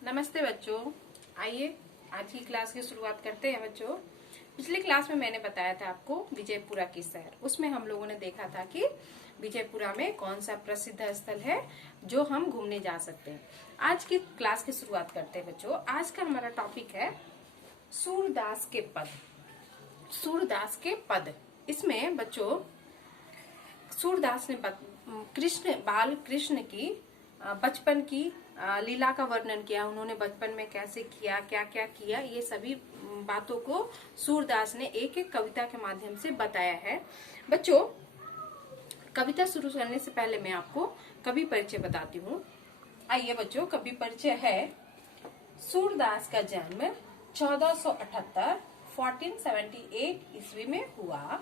नमस्ते बच्चों। आइए आज की क्लास की शुरुआत करते हैं बच्चों। पिछली क्लास में मैंने बताया था आपको विजयपुरा की शहर। उसमें हम लोगों ने देखा था कि विजयपुरा में कौन सा प्रसिद्ध स्थल है जो हम घूमने जा सकते हैं। आज की क्लास की शुरुआत करते हैं बच्चों। आज का हमारा टॉपिक है सूरदास के पद। सूरदास के पद। इसमें बच्चों सूरदास ने बाल कृष्ण की बचपन की लीला का वर्णन किया। उन्होंने बचपन में कैसे किया, क्या क्या किया, ये सभी बातों को सूरदास ने एक एक कविता के माध्यम से बताया है। बच्चों कविता शुरू करने से पहले मैं आपको कवि परिचय बताती हूँ। आइए बच्चों, कवि परिचय है। सूरदास का जन्म 1478 ईस्वी में हुआ।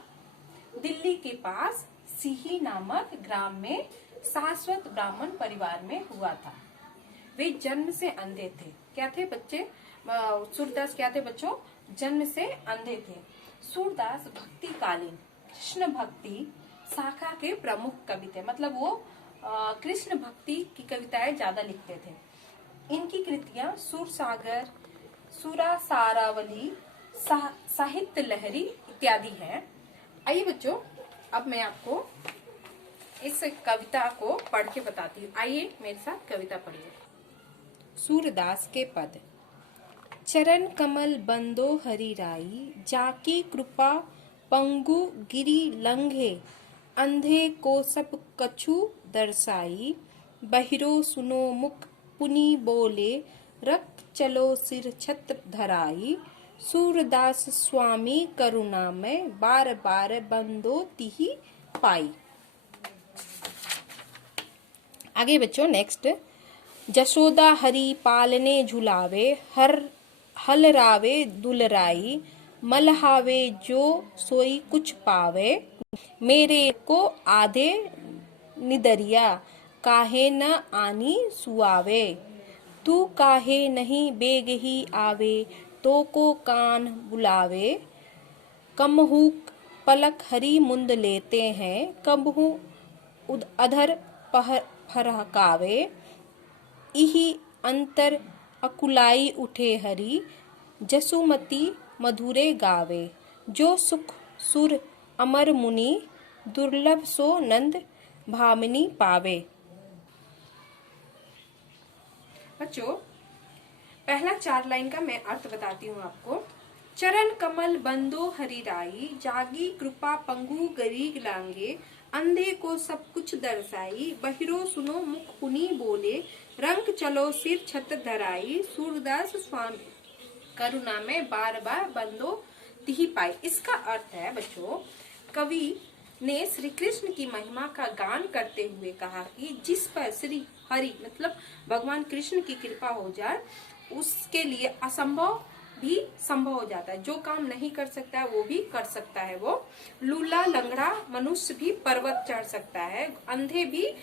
दिल्ली के पास सीही नामक ग्राम में शाश्वत ब्राह्मण परिवार में हुआ था। वे जन्म से अंधे थे। क्या थे बच्चे? सूरदास क्या थे बच्चों? जन्म से अंधे थे। सूरदास भक्तिकालीन कृष्ण भक्ति शाखा के प्रमुख कवि थे। मतलब वो कृष्ण भक्ति की कविताएं ज्यादा लिखते थे। इनकी कृतियां सूरसागर, सुरासारावली, साहित्य लहरी इत्यादि हैं। आइए बच्चों, अब मैं आपको इस कविता को पढ़ के बताती हूँ। आइए मेरे साथ कविता पढ़िए। सूरदास के पद। चरण कमल बंदो हरि राई, जाकी कृपा पंगु गिरी लंघे, अंधे को सब कछु दर्शाई, बहिरो सुनो मुख पुनि बोले, रक्त चलो सिर छत्र धराई, सूरदास स्वामी करुणा में बार बार बंदो तिहि पाई। आगे बच्चों नेक्स्ट। जशोदा हरि पालने झुलावे, हलरावे दुलराई, मलहावे जो सोई कुछ पावे, मेरे को आधे निदरिया, काहे न आनी सुआवे, तू काहे नहीं बेग ही आवे, तो को कान बुलावे, कमहू पलक हरी मुंद लेते हैं, कबहू अधर फरकावे, इही अंतर अकुलाई उठे हरि, जसुमती मधुरे गावे, जो सुख सुर अमर मुनि, दुर्लभ सो नंद भामिनी पावे। बच्चों पहला 4 लाइन का मैं अर्थ बताती हूँ आपको। चरण कमल बंदो हरि राई, जागी कृपा पंगु गरी लांगे, अंधे को सब कुछ दर्शाई, बहिरो सुनो मुख पुनि बोले, रंग चलो सिर छत धराई, सूरदास स्वामी करुणा में बार बार बंदो तिहि पाई। इसका अर्थ है बच्चों, कवि ने श्री कृष्ण की महिमा का गान करते हुए कहा कि जिस पर श्री हरि मतलब भगवान कृष्ण की कृपा हो जाए, उसके लिए असंभव भी संभव हो जाता है। जो काम नहीं कर सकता है वो भी कर सकता है। वो लूला लंगड़ा मनुष्य भी पर्वत चढ़ सकता है, अंधे भी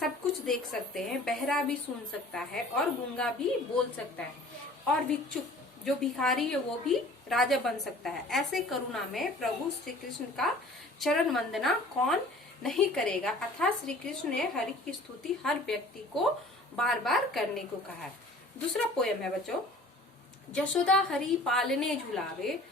सब कुछ देख सकते हैं, बहरा भी सुन सकता है, और गूंगा भी बोल सकता है, और भिक्षुक जो भिखारी है वो भी राजा बन सकता है। ऐसे करुणा में प्रभु श्री कृष्ण का चरण वंदना कौन नहीं करेगा। अर्थात श्री कृष्ण ने हरि की स्तुति हर व्यक्ति को बार बार करने को कहा है। दूसरा पोयम है बच्चों। जशोदा हरि पालने झुलावे,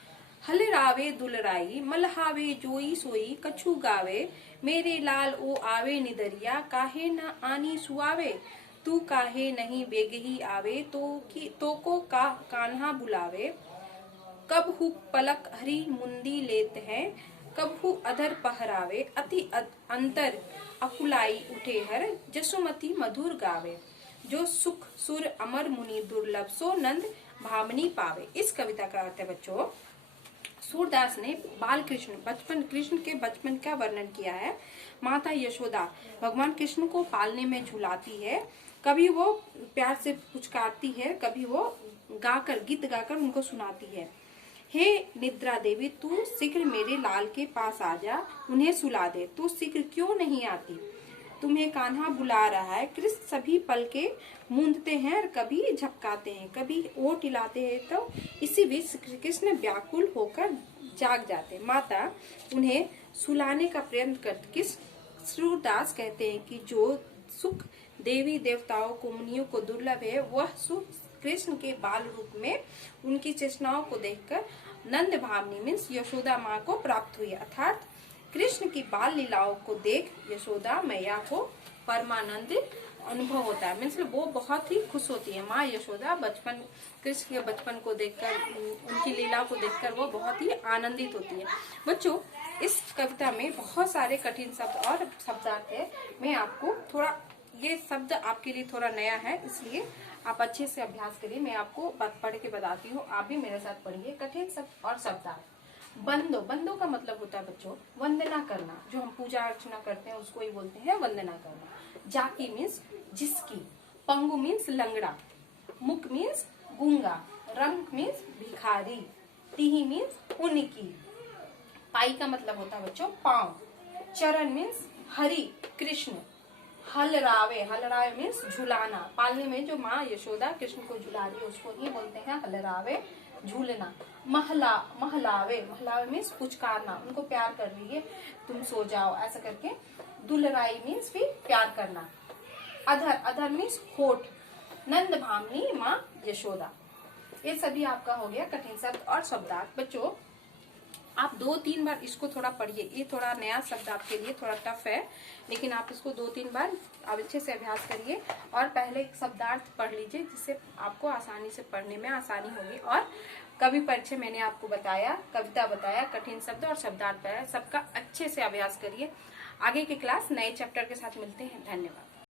हलरावे दुलराई, मलहावे जोई सोई कछु गावे, मेरे लाल ओ आवे निदरिया, काहे न आनी सुआवे, तू काहे नहीं बेगही आवे, तो को कान्हा बुलावे, कब हु पलक हरी मुंदी लेते हैं, कब हु अधर पहरावे, अति अंतर अकुलाई उठे हर, जसुमती मधुर गावे, जो सुख सुर अमर मुनि, दुर्लभ सो नंद भामिनी पावे। इस कविता का अर्थ है बच्चों, सूरदास ने बाल कृष्ण के बचपन का वर्णन किया है। माता यशोदा भगवान कृष्ण को पालने में झुलाती है। कभी वो प्यार से पुचकारती है, कभी वो गीत गाकर उनको सुनाती है। हे निद्रा देवी, तू शीघ्र मेरे लाल के पास आ जा, उन्हें सुला दे, तू शीघ्र क्यों नहीं आती, तुम्हें कान्हा बुला रहा है। कृष्ण सभी पल के मूंदते हैं और कभी झपकाते हैं, कभी ओठ हिलाते हैं, तो इसी बीच कृष्ण व्याकुल होकर जाग जाते। माता उन्हें सुलाने का प्रयत्न करती। सूरदास कहते हैं कि जो सुख देवी देवताओं को मुनियों को दुर्लभ है, वह सुख कृष्ण के बाल रूप में उनकी चेष्टाओं को देखकर नंद भावनी मीन्स यशोदा माँ को प्राप्त हुई, अर्थात कृष्ण की बाल लीलाओं को देख यशोदा मैया को परमानंद अनुभव होता है। मीन्स वो बहुत ही खुश होती है। माँ यशोदा बचपन कृष्ण के बचपन को देखकर, उनकी लीला को देखकर वो बहुत ही आनंदित होती है। बच्चों, इस कविता में बहुत सारे कठिन शब्द और शब्दार्थ है। मैं आपको थोड़ा, ये शब्द आपके लिए थोड़ा नया है, इसलिए आप अच्छे से अभ्यास करिए। मैं आपको पढ़ के बताती हूँ, आप भी मेरे साथ पढ़िए। कठिन शब्द और शब्दार्थ। बंदो, बंदो का मतलब होता है बच्चों वंदना करना। जो हम पूजा अर्चना करते हैं उसको ही बोलते हैं वंदना करना। जाकी मीन्स जिसकी, पंगु मीन्स लंगड़ा, मुख मीन्स गूंगा, रंग मीन्स भिखारी, तिही मीन्स उनकी। पाई का मतलब होता है बच्चों पांव। चरण मीन्स हरि कृष्ण। हलरावे, हलरावे मीन्स झुलाना। पालने में जो माँ यशोदा कृष्ण को झुला रही है उसको ही बोलते हैं हलरावे, झूलना। महला, महलावे, महलावे मीन्स पुचकारना, उनको प्यार कर रही है, तुम सो जाओ ऐसा करके। दुलराई मीन्स फिर प्यार करना। अधर, अधर मीन्स होठ। नंद भामनी माँ यशोदा। ये सभी आपका हो गया कठिन शब्द और शब्दार्थ। बच्चों, आप 2-3 बार इसको थोड़ा पढ़िए। ये थोड़ा नया शब्द आपके लिए थोड़ा टफ है, लेकिन आप इसको 2-3 बार आप अच्छे से अभ्यास करिए और पहले शब्दार्थ पढ़ लीजिए, जिससे आपको आसानी से पढ़ने में आसानी होगी। और कवि परिचय मैंने आपको बताया, कविता बताया, कठिन शब्द और शब्दार्थ बताया, सबका अच्छे से अभ्यास करिए। आगे की क्लास नए चैप्टर के साथ मिलते हैं। धन्यवाद।